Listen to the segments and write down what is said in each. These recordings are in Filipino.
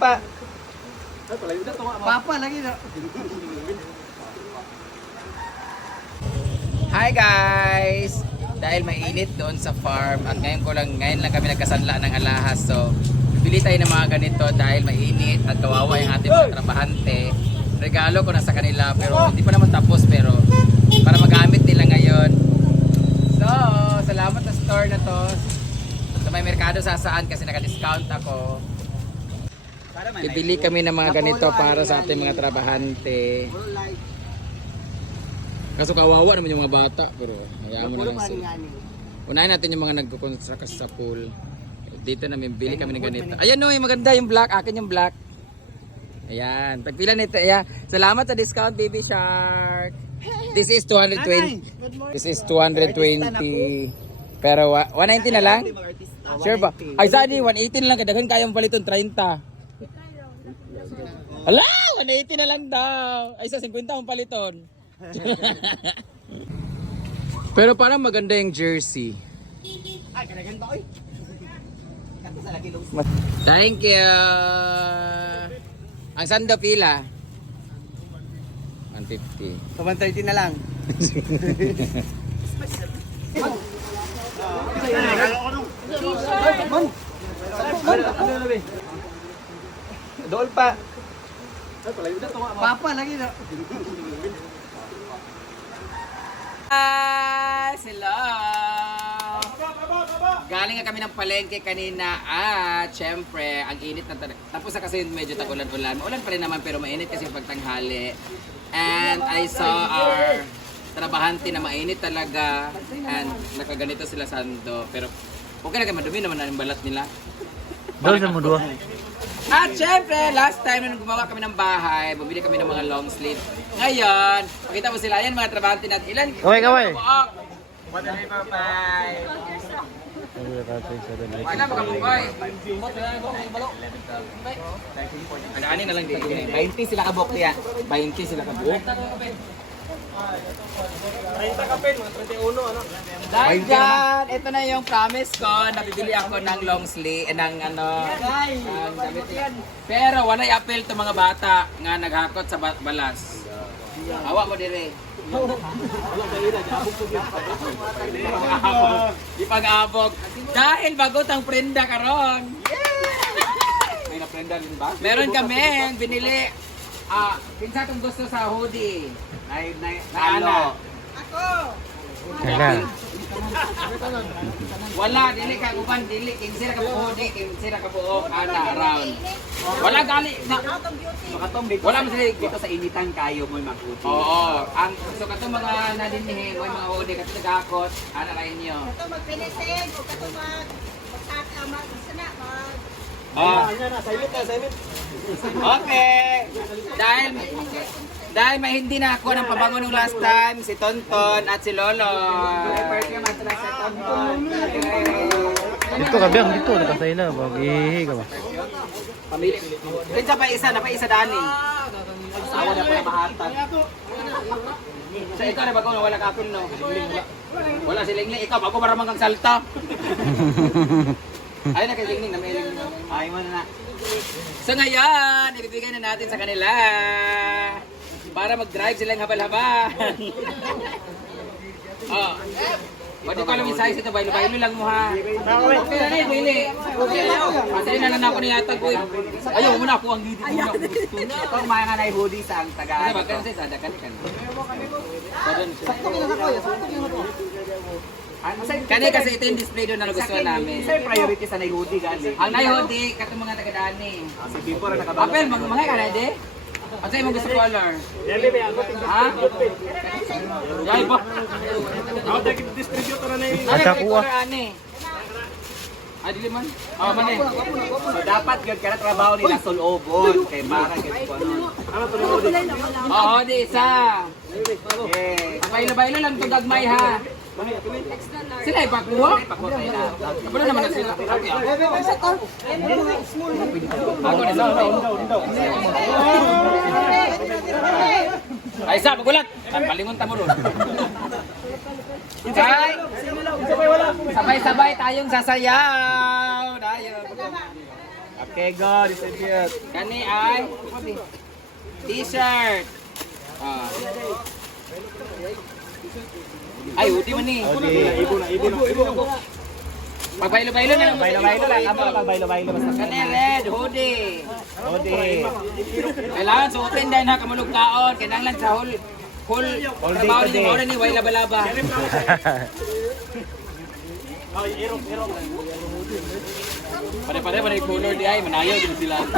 pa. Papa lagi na. Hi guys! Dahil mainit doon sa farm at ngayon ko lang, ngayon lang kami nagkasanla ng alahas. So, bili tayo ng mga ganito dahil mainit at kawawa yung ating mga trabahante. Regalo ko na sa kanila pero hindi pa naman tapos pero para magamit nila ngayon. So, salamat sa store na to. Sa may merkado sasaan kasi naka-discount ako. Bibili kami ng mga ganito para sa ating mga trabahante. Kaso kawawa naman yung mga bata, pero hayaan mo na lang sila. Unahin natin yung mga nagkukonstruct sa pool. Dito namin, bili kami ng ganito. Ayan no, yung maganda yung black. Akin yung black. Ayan. Pagpila nito, ayan. Salamat sa discount, Baby Shark. This is 220. This is 220. Pero wa- 190 na lang? Sure ba? Ay, saan 180 na lang. Kadaghan kayang paliton 30. Ala, 180 na lang daw. Ay, sa 50 ang paliton. Pero parang maganda yung jersey. Ay, kanagan ba oy? Thank you. Ang sando pila? 150. So 130 na lang. Dool pa. Papa lagi na. Hi! Hello! Galing nga kami ng palengke kanina at syempre, ang init na talaga. Tapos na kasi medyo tag-ulan-ulan. Maulan pa rin naman pero mainit kasi pagtanghali. And I saw our trabahante na mainit talaga. And nakaganito sila sando. Pero okay lang madumi naman na yung balat nila. Doon sa mo dua. At syempre, last time na gumawa kami ng bahay, bumili kami ng mga long sleeve. Ngayon, pakita mo sila, yan mga trabahante natin. Ilan? Kaway, kaway. What a paper pie. Wala mga bukoy. Ang ani na lang din. 20 sila ka buok niya. 20 sila ka buok. 30 ka pen, mga 31 ano. Dahil dyan, ito na yung promise ko. Nabibili ako ng long sleeve, eh, ng ano, ng damit yan. Pero wala apel to mga bata nga naghakot sa ba- balas. Awa mo dire. Ipag-abog. Dahil bagot ang prenda karon. May na prenda din ba? Meron kami binili. Ah, pinsa kung gusto sa hoodie. Nay nay na ano? Kaya. Wala dili ka uban dili kin sila ka hoodie, kin sila ka buok ana around. Wala gali na Makatong dito. wala mo sila Dito sa initan kayo mo makuti. Oo, ang so kato mga nadindihin, mo mga hoodie kato nagakot, ana kayo niyo. Ito magpinisig o kato mag magsaka mag sana mag Oh. silent. Okay. Dahil dahil may hindi na ako ng pabango nung last time, si Tonton at si Lolo. Dito ka biyang dito nakasay na bagi ka ba. Pamili. Kinsa pa isa, na pa isa dani. Awa na po na mahatag. So ikaw na bago na wala kapil no. Wala si Lingling, ikaw bago maramang kang salta. Ay na kay Lingling, na may Lingling. Ay mo na na. So ngayon, ibibigay na natin sa kanila para mag-drive silang habal-habal. oh. Pwede ko alam yung size ito, bailo-bailo lang mo ha. Okay na na yun, Lili. Okay na yun. Kasi na lang ako niyata ko. Ayaw mo na ako ang muna. Gusto na. Ito ang mga nga hoodie sa ang Kasi taga. magkano sa isa, dakan kan. Kani kasi ito yung display doon na nagustuhan namin. Sa priority sa nay hoodie gali. Ang nayodi, katong mga taga-dani. Si Pipo ra nakabalo. Apel, mga mga na? Ano sa'yo mo gusto color? Ha? Yay ba? Ako tagi distribute ra na Ano At yung ako, color ani? Ah, man? Oh, man eh. So dapat gyud kana trabaho nila sulobon kay mara gyud ko ano. Ano to? Oo, di isa. Okay. Ang bailo-bailo lang itong gagmay ha. Sila ipakuha? Kabalo naman na sila. Ako na sila. Ay, isa, magulat. Ang palingon tamo ron. Ay, sabay-sabay tayong sasayaw. Okay, go. Distribute. Kani ay t-shirt. Ah. Ay, uti man ni. Pagbaylo-baylo na lang. Baylo-baylo lang. Lang pagbaylo-baylo. Basta Kani red hoodie. Odi. Kailangan suotin dahil na kamulog kaon. Kailangan sa whole whole trabaho ni mo ni way laba-laba. Pare-pare pare color di ay manayaw din sila.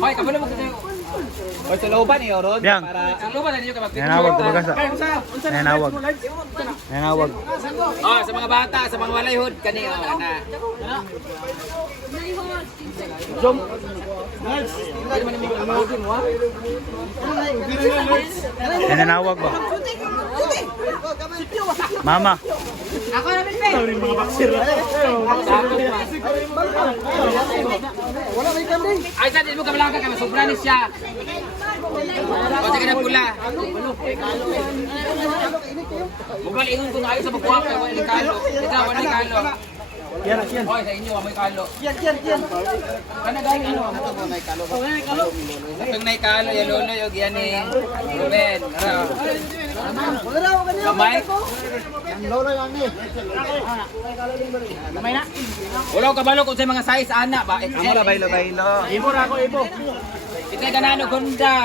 Hoy, kabalo mo kasi. O sa looban eh, Oron. Yang. Para... Ang lupa na ninyo ka Nanawag ko baga sa. Nanawag. Nanawag. Oh, sa mga bata, sa mga walay hood kani oh na. Nanawag ba? Mama. Ako na bilbil. Ay, sa mo kabalaga ka sobra ni siya. O sige na pula. Mugal ingon ko nga ayo sa bukuha kay wala ni kalo. Ito wala ni kalo. Yan, yan. Hoy, sa inyo may kalo. Yan, yan, yan. Kana galing ano mo to may kalo. Oh, may kalo. Itong may kalo ya lolo yo giyan ni Ruben. Ano? Kamay? Kamay na. Wala ko kabalo kung sa mga size ana ba? Amo XL. lang baylo-baylo. Ibo ra ako, ibo. Ito yung ganano gunda.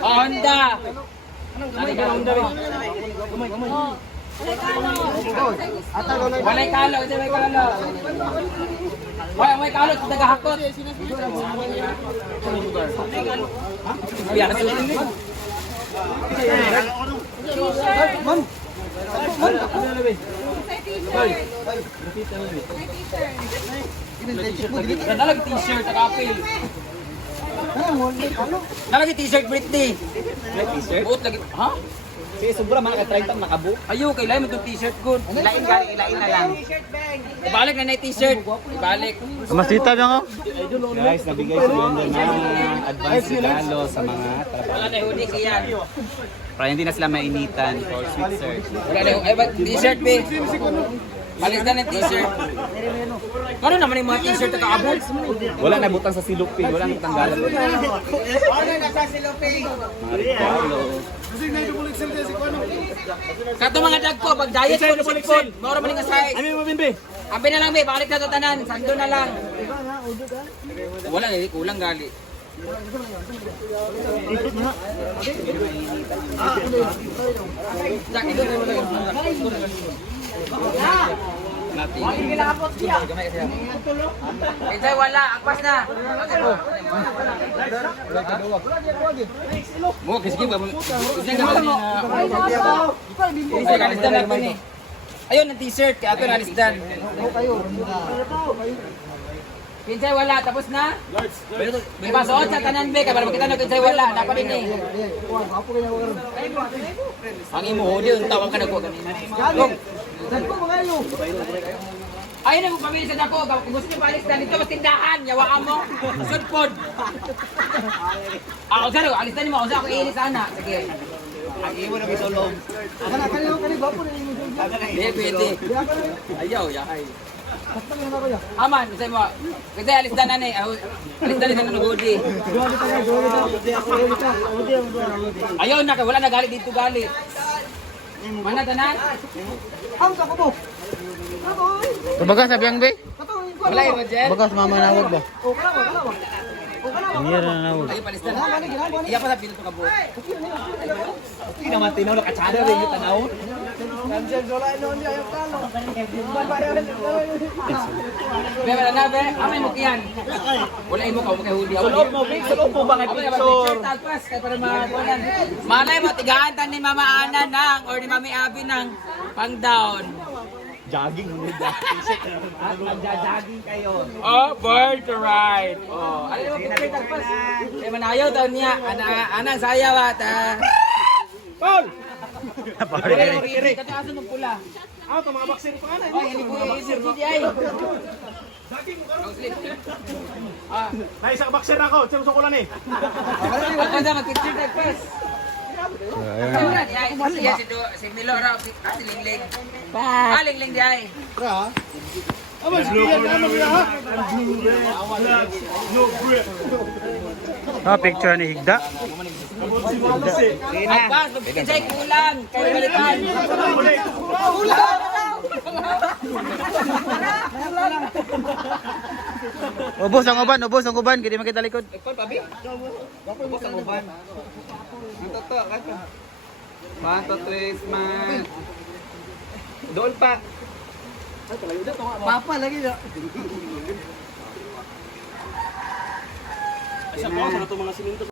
Honda. Walay kalo, ito may kalo. Ang may kalo, ito nagahakot. Biya, nasusin ni. Nalag t-shirt, nakapil. Nalag t-shirt, Britney. T-shirt. Buot lagi. Ha? Sige, sobra mga ka-30 nakabu. Ayaw, kailangan mo itong t-shirt ko. Ilain ka, ilain na lang. Ibalik na na yung t-shirt. Ibalik. Masita lang ako. Guys, nabigay si Wonder ng advance regalo sa mga trabaho. Wala na yung hoodie siya. Para hindi na sila mainitan for sweet search. Wala na ba't t-shirt, be. Balik na ng t-shirt. Ano naman yung mga t-shirt na kaabot? Wala na butang sa silupin, wala nang tanggalan. Mga regalo. Kato mga dag ko, pag diet ko, po. Maura man yung size. Ano yung mabimbi? Ambi na lang, be. Balik na to tanan. Sando na lang. Wala, eh. Kulang gali. Jack, na. Kaya wala, akpas na. Mo kasi ba mo. Kasi nga ni Ay, kalisdan natin eh. Ayun, ang t-shirt. Kaya ito nalisdan. Kinsay wala, tapos na? May pasuot sa tanan be, kaya para makita na kinsay wala, dapat din eh. Ang imo, hodi, ang tawag ka na ko kanina. Kung, Ayun na mo pamili sa dako, kung gusto niyo palis dito mas tindahan, yawaan mo. Sudpod. Ako sa alis na mo, ako ako iinis sana. Sige. Ang imo na may sulong. Hindi, pwede. Ayaw, yahay. Aman, kasi mo, kasi alis na na ni, alis na ni sa nanugodi. Ayaw na, wala na galit dito galit. Mana tanan? Bagas sabi ang be. Wala. Bagas mama nawag ba? Iya na nawag. Palis na. Iya pa sa pinto ka buo. Hindi naman tinaw na katsada rin yung tanaw. Be, wala na, be. Amay mo kiyan. Wala mo ka, kay huli. Sulop mo, Vic. Sulop mo ba kay Ako na picture? talpas kay para makunan. Malay mo tigaan tan ni Mama Ana nang or ni Mami Abi nang pang down. Jogging mo. At magja-jogging kayo. Oh, bird to ride. Oh, ano mo picture talpas? Eh manayaw daw niya. Ana ana sayaw at. Paul! Pare. Kati aso ng pula. Ah, ito mga boxing pa na. Oh, hindi ko i-sir di ay. Ah, Nay, isang boxer ako. Sino lang eh. ako na mag-picture talpas. Ayan. Si Do, si Milo raw, si Lingling. Ah, Lingling di ay. Ah, picture ni Higda. Agpas, magkikisay kulang. Kaya balikan. Ubos ang uban, ubos ang uban, kaya di makita likod. Ikaw, pabi? Ubus ang uban. Ang totoo, kato. One, two, three, smile. Doon pa. Papa lagi na. Isa po, sa mga siminto.